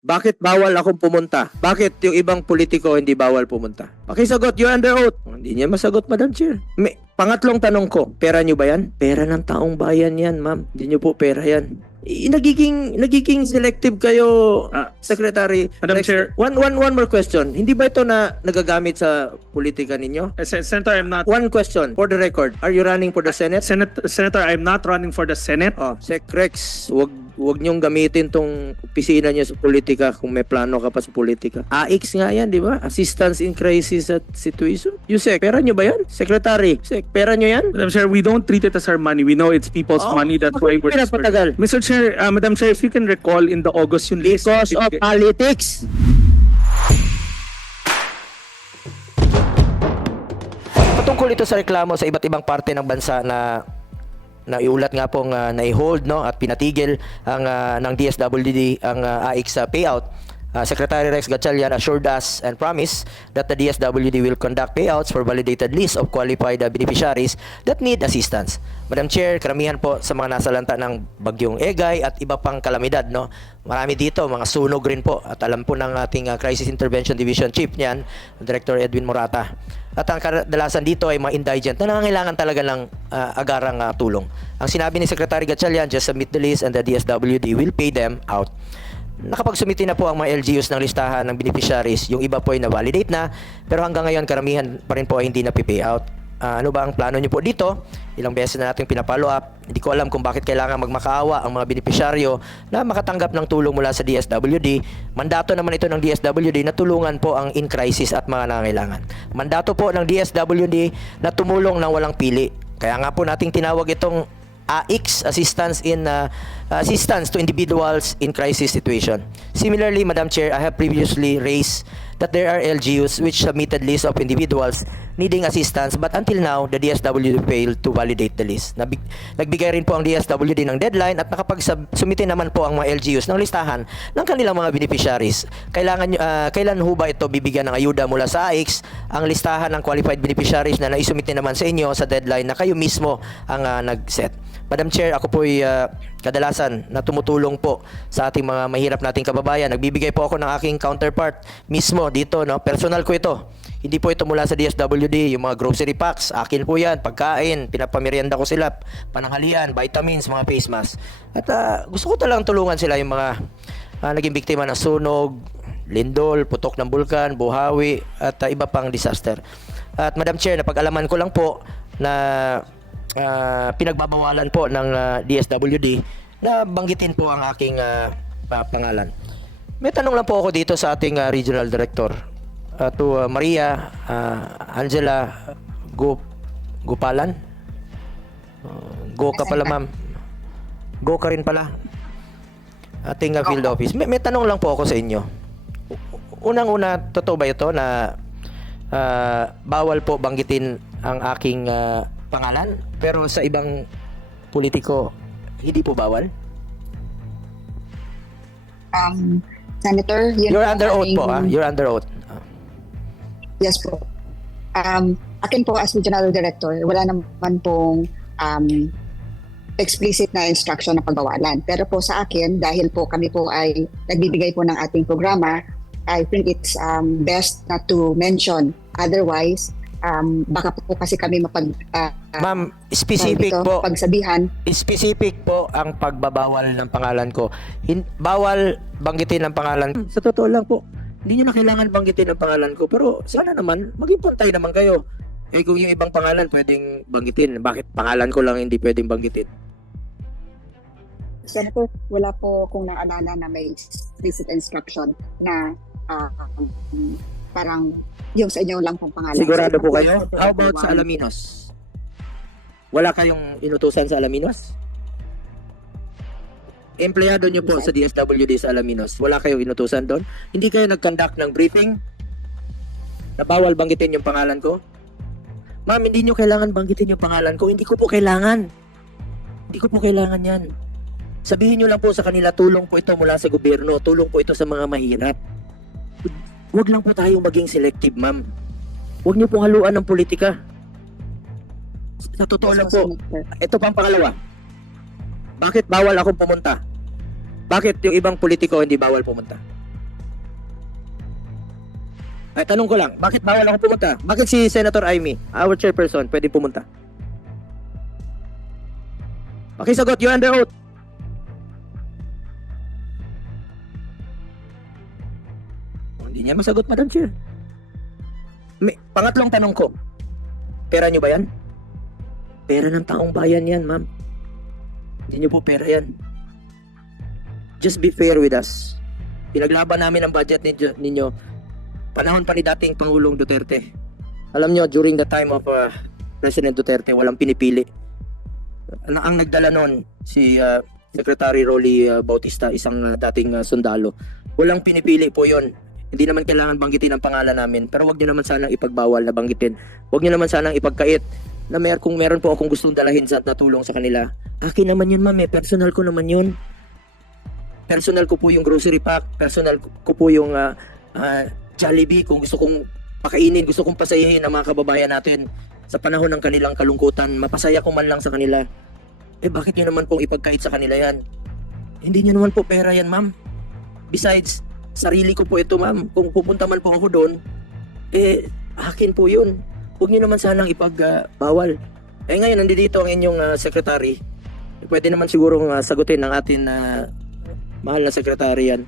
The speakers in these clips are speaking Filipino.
Bakit bawal akong pumunta? Bakit yung ibang politiko hindi bawal pumunta? Pakisagot, you're under oath. Oh, Hindi niya masagot, Madam Chair. May, pangatlong tanong ko, pera niyo ba yan? Pera ng taong bayan yan, ma'am. Hindi niyo po pera yan. I- nagiging nagiging selective kayo, Ah, Secretary. Madam Next- Chair. One, one, one more question. Hindi ba ito na nagagamit sa politika ninyo? uh, Sen- Senator, I'm not. One question, for the record. Are you running for the Senate? Senate, Senator, I'm not running for the Senate. Oh, Sec Rex, wag wag niyong gamitin tong opisina niyo sa politika kung may plano ka pa sa politika. AX nga yan, di ba? Assistance in crisis at situation. Yusek, pera niyo ba yan? Secretary, Sec, pera niyo yan? Madam Chair, we don't treat it as our money. We know it's people's Oh, money. That's why we're pinapatagal. Mr. Chair, uh, Madam Chair, if you can recall in the August yung list. Because of politics. Patungkol ito sa reklamo sa iba't ibang parte ng bansa na na iulat nga pong uh, na-hold no at pinatigil ang ah, ng DSWD ang ah, AIX sa payout. Ah, Secretary Rex Gatchalian assured us and promised that the DSWD will conduct payouts for validated list of qualified ah, beneficiaries that need assistance. Madam Chair, karamihan po sa mga nasa lanta ng bagyong Egay at iba pang kalamidad, no? Marami dito, mga sunog rin po. At alam po ng ating ah, Crisis Intervention Division Chief niyan, Director Edwin Morata. At ang kadalasan dito ay mga indigent na nangangailangan talaga ng ah, agarang ah, tulong. Ang sinabi ni Secretary Gatchalian, just submit the list and the DSWD will pay them out. Nakapagsumiti na po ang mga LGUs ng listahan ng beneficiaries. Yung iba po ay na-validate na, pero hanggang ngayon karamihan pa rin po ay hindi na pay out. Ah, ano ba ang plano niyo po dito? Ilang beses na natin pinapollow up. Hindi ko alam kung bakit kailangan magmakaawa ang mga beneficiaryo na makatanggap ng tulong mula sa DSWD. Mandato naman ito ng DSWD na tulungan po ang in crisis at mga nangangailangan. Mandato po ng DSWD na tumulong ng walang pili. Kaya nga po nating tinawag itong AIX assistance in uh, assistance to individuals in crisis situation. Similarly, Madam Chair, I have previously raised that there are LGUs which submitted list of individuals needing assistance but until now the DSWD failed to validate the list. Nabig- nagbigay rin po ang DSWD ng deadline at nakapag-submit naman po ang mga LGUs ng listahan ng kanilang mga beneficiaries. Kailangan ah, kailan ho ba ito bibigyan ng ayuda mula sa AIX ang listahan ng qualified beneficiaries na naisumit din naman sa inyo sa deadline na kayo mismo ang ah, nag-set. Madam Chair, ako po ay ah, kadalasan na tumutulong po sa ating mga mahirap nating kababayan. Nagbibigay po ako ng aking counterpart mismo dito, no? Personal ko ito. Hindi po ito mula sa DSWD, yung mga grocery packs, akin po yan, pagkain, pinapamerienda ko sila, pananghalian, vitamins, mga face mask. At ah, gusto ko talagang tulungan sila yung mga ah, naging biktima ng sunog, lindol, putok ng bulkan, buhawi, at ah, iba pang disaster. At Madam Chair, napag-alaman ko lang po na ah, pinagbabawalan po ng ah, DSWD na banggitin po ang aking pa- pangalan. May tanong lang po ako dito sa ating ah, regional director. Ah, to ah, Maria ah, Angela Go Gopalan. Ah, go ka pala, ma'am. Go ka rin pala. Ating ah, field office. May, may tanong lang po ako sa inyo. Unang-una, totoo ba ito na ah, bawal po banggitin ang aking ah, pangalan? Pero sa ibang politiko, hindi po bawal? Um, Senator, yun You're under oath po, ah. You're under oath. Yes po. Um, akin po as regional director, wala naman pong um, explicit na instruction na pagbawalan. Pero po sa akin, dahil po kami po ay nagbibigay po ng ating programa, I think it's um, best not to mention. Otherwise, um, baka po kasi kami mapag... ah, Ma'am, specific dito, po, Pagsabihan. specific po ang pagbabawal ng pangalan ko. Hin- bawal banggitin ang pangalan. Sa totoo lang po, hindi nyo na kailangan banggitin ang pangalan ko. Pero sana naman, maging pantay naman kayo. Eh kung yung ibang pangalan pwedeng banggitin, bakit pangalan ko lang hindi pwedeng banggitin? Senator, wala po kung naalala na may explicit instruction na ah, um, parang yung sa inyo lang pong pangalan. Sigurado po kayo? How about sa Alaminos? Wala kayong inutusan sa Alaminos? Empleyado nyo po sa DSWD sa Alaminos. Wala kayong inutusan doon? Hindi kayo nag-conduct ng briefing? Na bawal banggitin yung pangalan ko? Ma'am, hindi nyo kailangan banggitin yung pangalan ko. Hindi ko po kailangan. Hindi ko po kailangan yan. Sabihin nyo lang po sa kanila, tulong po ito mula sa gobyerno. Tulong po ito sa mga mahirap. Huwag lang po tayong maging selective, ma'am. Huwag niyo pong haluan ng politika. Sa totoo lang po, ito pa ang pangalawa. Bakit bawal akong pumunta? Bakit yung ibang politiko hindi bawal pumunta? Ay, tanong ko lang, bakit bawal ako pumunta? Bakit si Senator Amy, our chairperson, pwede pumunta? Pakisagot, you're under oath. Hindi niya masagot, Madam Chair. May, pangatlong tanong ko, pera niyo ba yan? Pera ng taong bayan yan, ma'am. Hindi niyo po pera yan. Just be fair with us. Pinaglaban namin ang budget ninyo, ninyo panahon pa ni dating Pangulong Duterte. Alam nyo, during the time of uh, President Duterte, walang pinipili. Ang, ang nagdala nun, si uh, Secretary Rolly uh, Bautista, isang uh, dating uh, sundalo. Walang pinipili po yon. Hindi naman kailangan banggitin ang pangalan namin, pero wag niyo naman sanang ipagbawal na banggitin. Wag niyo naman sanang ipagkait na mer kung meron po akong gustong dalahin sa natulong sa kanila. Akin naman yun, ma'am. Eh. Personal ko naman yun. Personal ko po yung grocery pack. Personal ko po yung uh, uh, Jollibee kung gusto kong pakainin, gusto kong pasayahin ang mga kababayan natin sa panahon ng kanilang kalungkutan, mapasaya ko man lang sa kanila. Eh bakit nyo naman pong ipagkait sa kanila yan? Hindi nyo naman po pera yan, ma'am. Besides, sarili ko po ito, ma'am. Kung pupunta man po ako doon, eh, akin po yun. Huwag nyo naman sanang ipagbawal. eh ngayon, nandito ang inyong ah, secretary. Pwede naman siguro sagutin ng atin na mahal na secretary yan.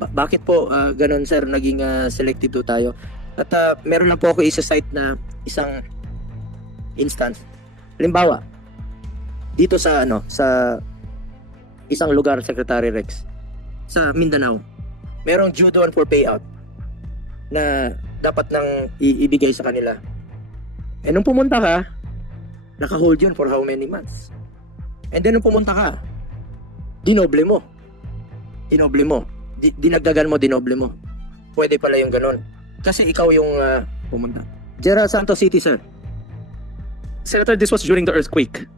Ba- bakit po ah, ganun sir naging ah, selective po tayo? At ah, meron lang po ako isa-cite na isang instance. Halimbawa, dito sa ano, sa isang lugar, Secretary Rex, sa Mindanao, merong due doon for payout na dapat nang ibigay sa kanila. Eh nung pumunta ka, naka-hold yun for how many months? And then nung pumunta ka, dinoble mo. Dinoble mo. Di- dinagdagan mo, dinoble mo. Pwede pala yung ganun. Kasi ikaw yung ah, pumunta. Gerald Santos City, sir. Senator, this was during the earthquake.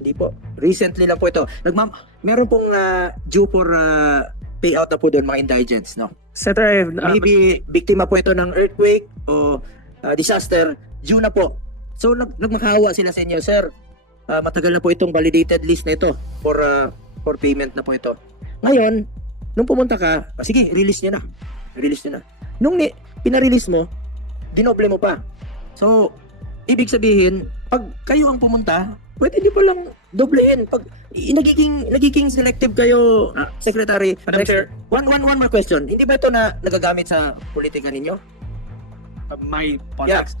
Hindi po. Recently lang po ito. Nagmam meron pong ah, due for ah, payout na po doon mga indigents, no? Senator, uh, Maybe biktima po ito ng earthquake o ah, disaster, due na po. So nag nagmakawa sila sa inyo, sir. ah, matagal na po itong validated list na ito for ah, for payment na po ito. Ngayon, nung pumunta ka, ah, sige, release niyo na. Release niyo na. Nung ni, pinarelease mo, dinoble mo pa. So, ibig sabihin, pag kayo ang pumunta, pwede niyo palang doblehin. Pag nagiging nagiging selective kayo, Ah, Secretary. Madam Chair, One, one, one more question. Hindi ba ito na nagagamit sa politika ninyo? uh, my politics.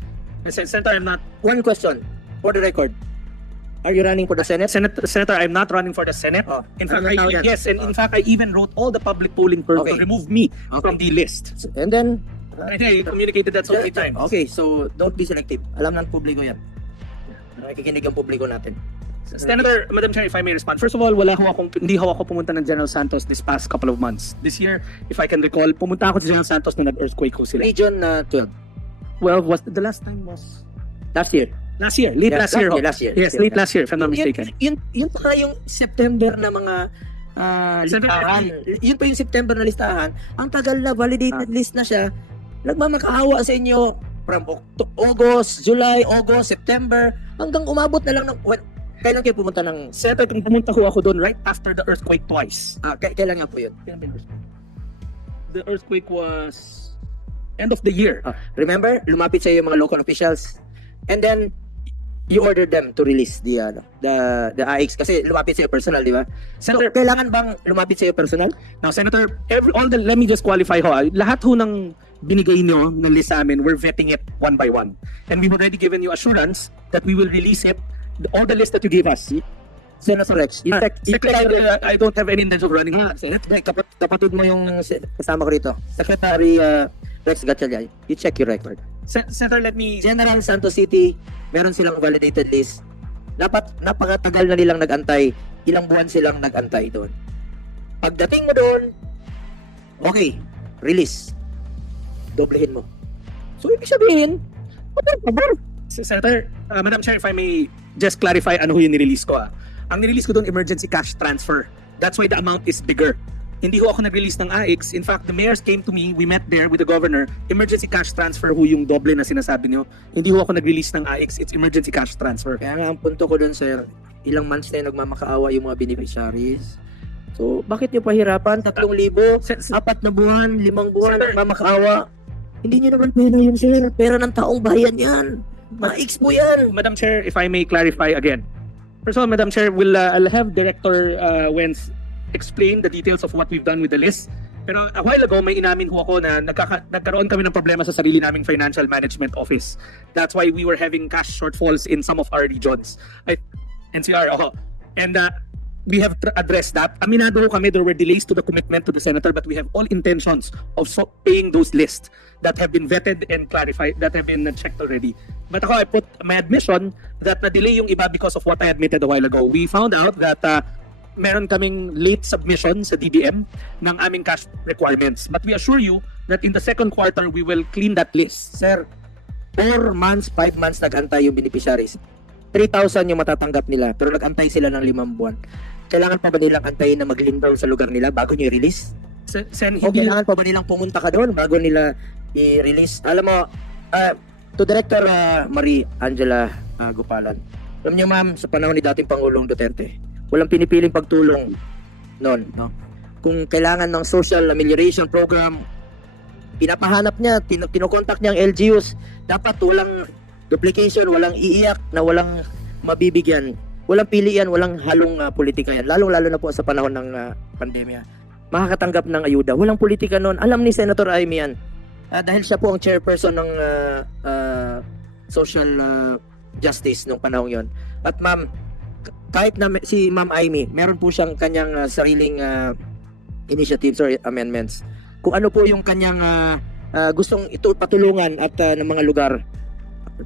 Sen- Senator, I'm not One question. For the record. Are you running for the Senate? Senator, Senator, I'm not running for the Senate. Oh, In fact, I, yan? yes, and in Oh. fact, I even wrote all the public polling firms Okay. to remove me Okay. from the list. And then, I think I communicated that so many times. okay, so don't be selective. Alam ng publiko yan. Nakikinig ang publiko natin. Senator, Madam Chair, if I may respond. First of all, wala akong, hindi ho ako pumunta ng General Santos this past couple of months. This year, if I can recall, pumunta ako sa General Santos nung nag-earthquake ho sila. Region uh, 12. Well, was the last time was Last year. last year, late Yeah, last year. ho. Last year. Yes, late last year, if I'm not Yun- mistaken. Yun, yun pa yung September na mga September- listahan. Yun pa yung September na listahan. Ang tagal na validated Ah. list na siya. Nagmamakaawa sa inyo from August, July, August, September, hanggang umabot na lang ng... Well, kailan kayo pumunta ng... Senator, kung pumunta ho ako doon right after the earthquake twice. Ah, k- kailan nga po yun? The earthquake was end of the year. Ah, remember, lumapit sa yung mga local officials. And then, you ordered them to release the ano, the the AX kasi lumapit sa personal, di ba? So, Senator, kailangan bang lumapit sa personal? Now, Senator, every, all the, let me just qualify ho. ah. Lahat ho ng binigay nyo ng list sa amin, we're vetting it one by one. And we've already given you assurance that we will release it, all the list that you gave us. Senator Rex, Ah, i-check, Secretary, uh, I don't have any intention of running. Ah, Senator, kapat, kapatid mo yung se- kasama ko rito. Secretary uh, Rex Gatchalian, you check your record. Sen- Senator, let me... General Santos City, meron silang validated list. Dapat napakatagal na nilang nagantay. Ilang buwan silang nagantay doon. Pagdating mo doon, okay, release. Doblehin mo. So, ibig sabihin, ka ba? Senator, uh, Madam Chair, if I may just clarify ano yung nirelease ko. Ah. Ang nirelease ko doon, emergency cash transfer. That's why the amount is bigger. Hindi ho ako nag-release ng AX. In fact, the mayors came to me, we met there with the governor. Emergency cash transfer ho yung doble na sinasabi niyo. Hindi ho ako nag-release ng AX. It's emergency cash transfer. Kaya nga, ang punto ko doon, sir, ilang months na yung nagmamakaawa yung mga beneficiaries. So, bakit nyo pahirapan? Tatlong libo, apat na buwan, limang buwan, Sir, nagmamakaawa. Hindi nyo naman pera yun, sir. Pera ng taong bayan yan. Ma-ex po yan. Madam Chair, if I may clarify again. First of all, Madam Chair, will uh, I'll have Director uh, Wens explain the details of what we've done with the list. Pero a while ago, may inamin ko ako na nagkaka- nagkaroon kami ng problema sa sarili naming financial management office. That's why we were having cash shortfalls in some of our regions. I, NCR, ako. And uh, we have addressed that. Aminado kami, there were delays to the commitment to the senator, but we have all intentions of so paying those lists that have been vetted and clarified, that have been checked already. But ako, I put my admission that na-delay yung iba because of what I admitted a while ago. We found out that uh, meron kaming late submission sa DBM ng aming cash requirements. But we assure you that in the second quarter, we will clean that list. Sir, 4 months, 5 months nag-antay yung beneficiaries. 3,000 yung matatanggap nila, pero nag-antay sila ng 5 buwan. Kailangan pa ba nilang antayin na mag-lean down sa lugar nila bago nyo i-release? Sen, Sen, O kailangan pa ba nilang pumunta ka doon bago nila i-release? Alam mo, ah, to Director ah, Marie Angela ah, Gupalan, alam niyo ma'am, sa panahon ni dating Pangulong Duterte, walang pinipiling pagtulong noon. No? Kung kailangan ng social amelioration program, pinapahanap niya, tin- kinokontak niya ang LGUs, dapat walang duplication, walang iiyak na walang mabibigyan. Walang pilian, walang halong ah, politika yan. Lalong-lalo na po sa panahon ng ah, pandemya makakatanggap ng ayuda. Walang politika noon. Alam ni Senator Amy yan. Ah, dahil siya po ang chairperson ng ah, ah, social ah, justice nung panahon yon. At ma'am, kahit na si Ma'am Amy, meron po siyang kanyang ah, sariling ah, initiatives or amendments. Kung ano po yung kanyang ah, ah, gustong ito patulungan at ah, ng mga lugar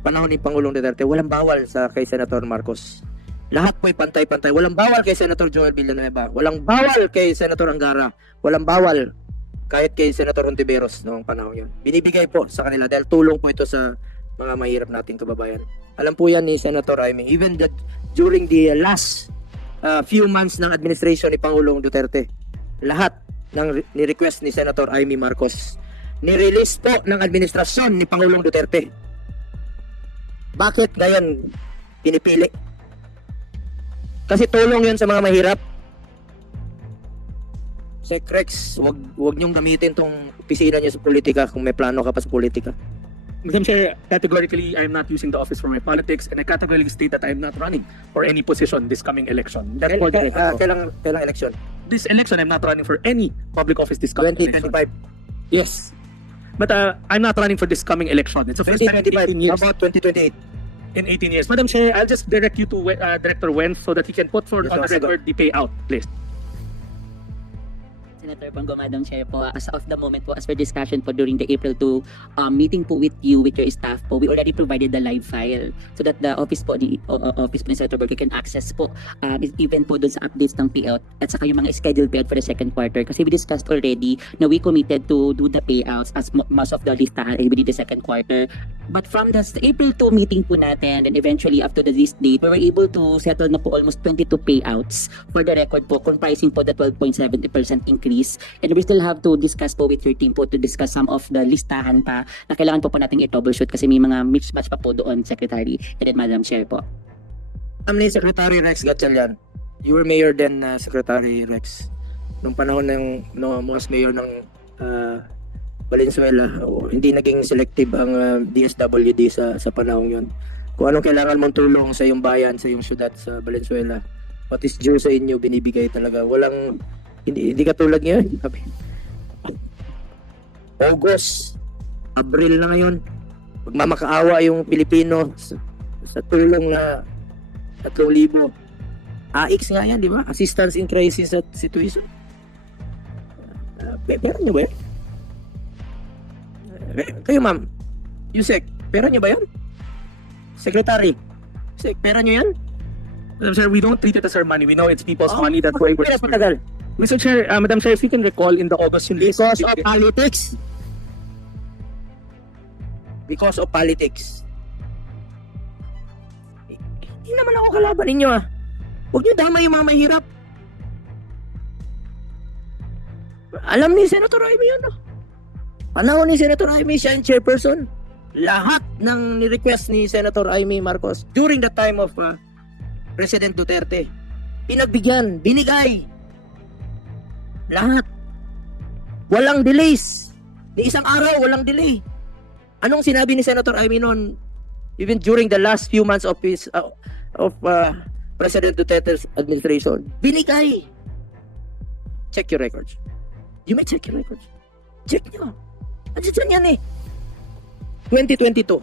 panahon ni Pangulong Duterte, walang bawal sa kay Senator Marcos. Lahat po ay pantay-pantay. Walang bawal kay Senator Joel Villanueva. Walang bawal kay Senator Angara. Walang bawal kahit kay Senator Ontiveros noong panahon yun. Binibigay po sa kanila dahil tulong po ito sa mga mahirap nating kababayan. Alam po yan ni Senator Jaime. Even that during the last uh, few months ng administration ni Pangulong Duterte, lahat ng re- ni-request ni Senator Jaime Marcos, ni-release po ng administrasyon ni Pangulong Duterte. Bakit ngayon pinipili? Kasi tulong yun sa mga mahirap. Sec Rex, wag wag niyong gamitin tong opisina niyo sa politika kung may plano ka pa sa politika. Madam Chair, categorically, I am not using the office for my politics and I categorically state that I am not running for any position this coming election. That's for the uh, kailang, kailang election? This election, I'm not running for any public office this coming election. 2025. Yes. But uh, I'm not running for this coming election. It's the first time in 2025. 18 years. How about 2028? In 18 years. Madam Chair, I'll just direct you to uh, Director Wen so that he can put for Yes, on the record the payout list. Senator Bongo, Madam Chair po, as of the moment po, as per discussion po during the April 2 um, meeting po with you, with your staff po, we already provided the live file so that the office po, ni o- office po ni Senator Bongo can access po um, even po dun sa updates ng payout at saka yung mga scheduled payout for the second quarter. Kasi we discussed already na we committed to do the payouts as mo- most of the listahan ay within the second quarter. But from the April 2 meeting po natin and eventually after the list date, we were able to settle na po almost 22 payouts for the record po, comprising po the 12.70% increase. And we still have to discuss po with your team po to discuss some of the listahan pa na kailangan po po nating i-troubleshoot kasi may mga mismatch pa po doon, Secretary and then Madam Chair po. Alam ni Secretary Rex Gatchalian, you were mayor then, uh, Secretary Rex. Nung panahon ng no, mas mayor ng uh, Valenzuela, oh, hindi naging selective ang uh, DSWD sa sa panahon yon. Kung anong kailangan mong tulong sa iyong bayan, sa iyong syudad sa Valenzuela, what is due sa inyo, binibigay talaga. Walang, hindi, hindi katulad ngayon. August, Abril na ngayon, magmamakaawa yung Pilipino sa, sa tulong na 3,000. AX nga yan, di ba? Assistance in Crisis at Situation. Uh, pe- pera nyo ba yan? Eh, Kayo ma'am, Yusek, pera nyo ba yan? Secretary, Yusek, pera nyo yan? Chair, we don't treat it as our money. We know it's people's Oh, money. That's why we're... Pera patagal. Mr. Chair, uh, Madam Chair, if you can recall in the August yung list- Because of politics. Because of politics. Eh, Hindi naman ako kalaban ninyo ah. Huwag niyo damay yung mga mahirap. Alam ni Senator Jaime yun ah. Panahon ni Senator Jaime, siya yung chairperson. Lahat ng ni-request ni Senator Jaime Marcos during the time of uh, President Duterte, pinagbigyan, binigay. Lahat. Walang delays. Ni isang araw, walang delay. Anong sinabi ni Senator Amy even during the last few months of his uh, of uh, President Duterte's administration? Binigay. Check your records. You may check your records. Check nyo. Andiyan yan eh. 2022.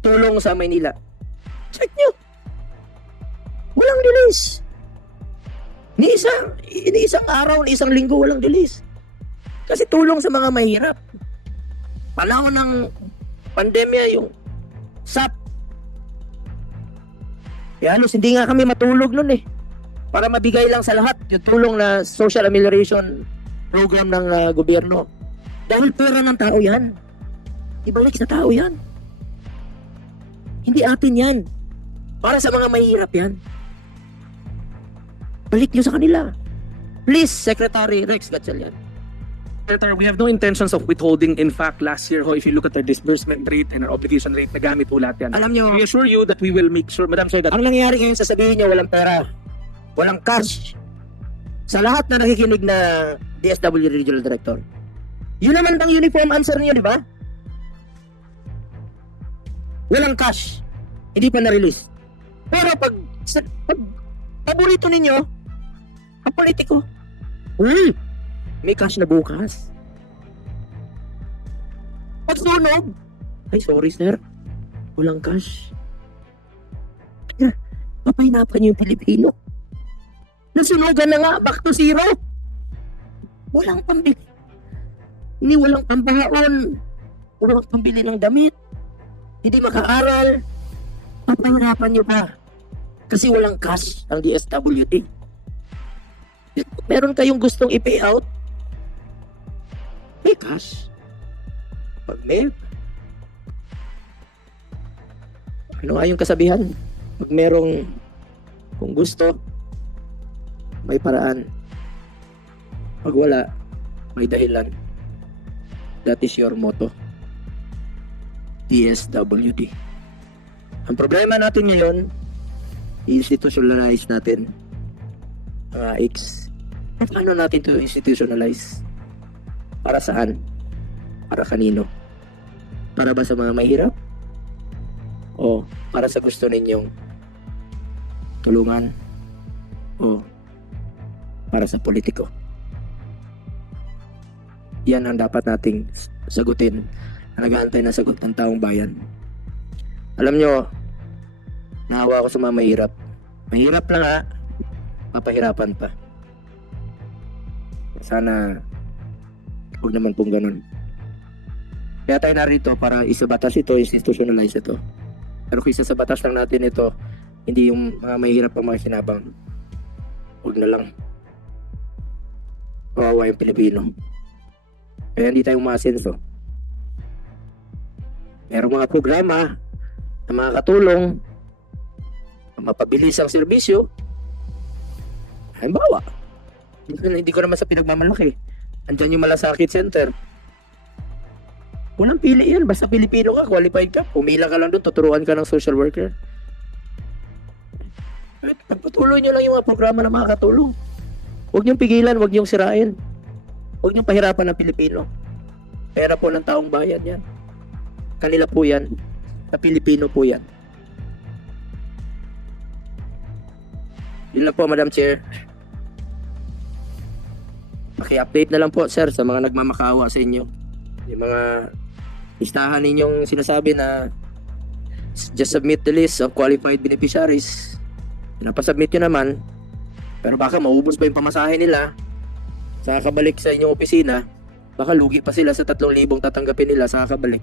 Tulong sa Maynila. Check nyo. Walang release. Ni isang, ni isang araw, ni isang linggo, walang release. Kasi tulong sa mga mahirap. Panahon ng pandemya, yung SAP. Kaya halos hindi nga kami matulog nun eh. Para mabigay lang sa lahat yung tulong na social amelioration program ng ah, gobyerno. Dahil pera ng tao yan. Ibalik sa tao yan. Hindi atin yan. Para sa mga mahirap yan. Balik nyo sa kanila. Please, Secretary Rex Gatchalian. Senator, we have no intentions of withholding. In fact, last year, ho, if you look at our disbursement rate and our obligation rate, nagamit po lahat yan. Alam nyo, We assure you that we will make sure, Madam that ang nangyayari ngayon sasabihin nyo, walang pera. Walang cash. Sa lahat na nakikinig na DSW Regional Director. Yun naman ang uniform answer niyo, di ba? Walang cash. Hindi pa na-release. Pero pag, sa, pag paborito ninyo, ang politiko, uy, may cash na bukas. Pag sunog, ay sorry sir, walang cash. Kaya, papahinapan niyo yung Pilipino. Nasunugan na nga, back to zero. Walang pambili. Hindi walang pambaon. Walang pambili ng damit. Hindi makaaral. Papahirapan niyo pa. Kasi walang cash ang DSWD. Meron kayong gustong i-pay out, may cash. Pag may, ano nga yung kasabihan? Pag merong, kung gusto, may paraan. Pag wala, may dahilan. That is your motto. DSWD. Ang problema natin ngayon, institutionalize natin mga X. Paano natin to institutionalize? Para saan? Para kanino? Para ba sa mga mahirap? O para sa gusto ninyong tulungan? O para sa politiko? Yan ang dapat nating sagutin na nag-aantay na sagot ng taong bayan. Alam nyo, nahawa ako sa mga mahirap. Mahirap lang ha, mapahirapan pa. Sana huwag naman pong ganun. Kaya tayo narito para isabatas ito, institutionalize ito. Pero kung isa sa batas lang natin ito, hindi yung mga mahirap ang mga sinabang. Huwag na lang. Kawawa yung Pilipino. Kaya hindi tayo umasenso. Merong mga programa na makakatulong na mapabilis ang serbisyo. Halimbawa, hindi ko, naman sa pinagmamalaki. Andyan yung Malasakit Center. Walang pili yan. Basta Pilipino ka, qualified ka. Pumila ka lang doon, tuturuan ka ng social worker. At Pagpatuloy nyo lang yung mga programa na makakatulong. Huwag niyong pigilan, huwag niyong sirain. Huwag niyong pahirapan ng Pilipino. Pera po ng taong bayan yan. Kanila po yan. Sa Pilipino po yan. Yun lang po, Madam Chair. Paki-update na lang po, sir, sa mga nagmamakaawa sa inyo. Yung mga listahan ninyong sinasabi na just submit the list of qualified beneficiaries. Napasubmit nyo naman, pero baka maubos pa yung pamasahe nila sa kabalik sa inyong opisina, baka lugi pa sila sa 3,000 tatanggapin nila sa kabalik.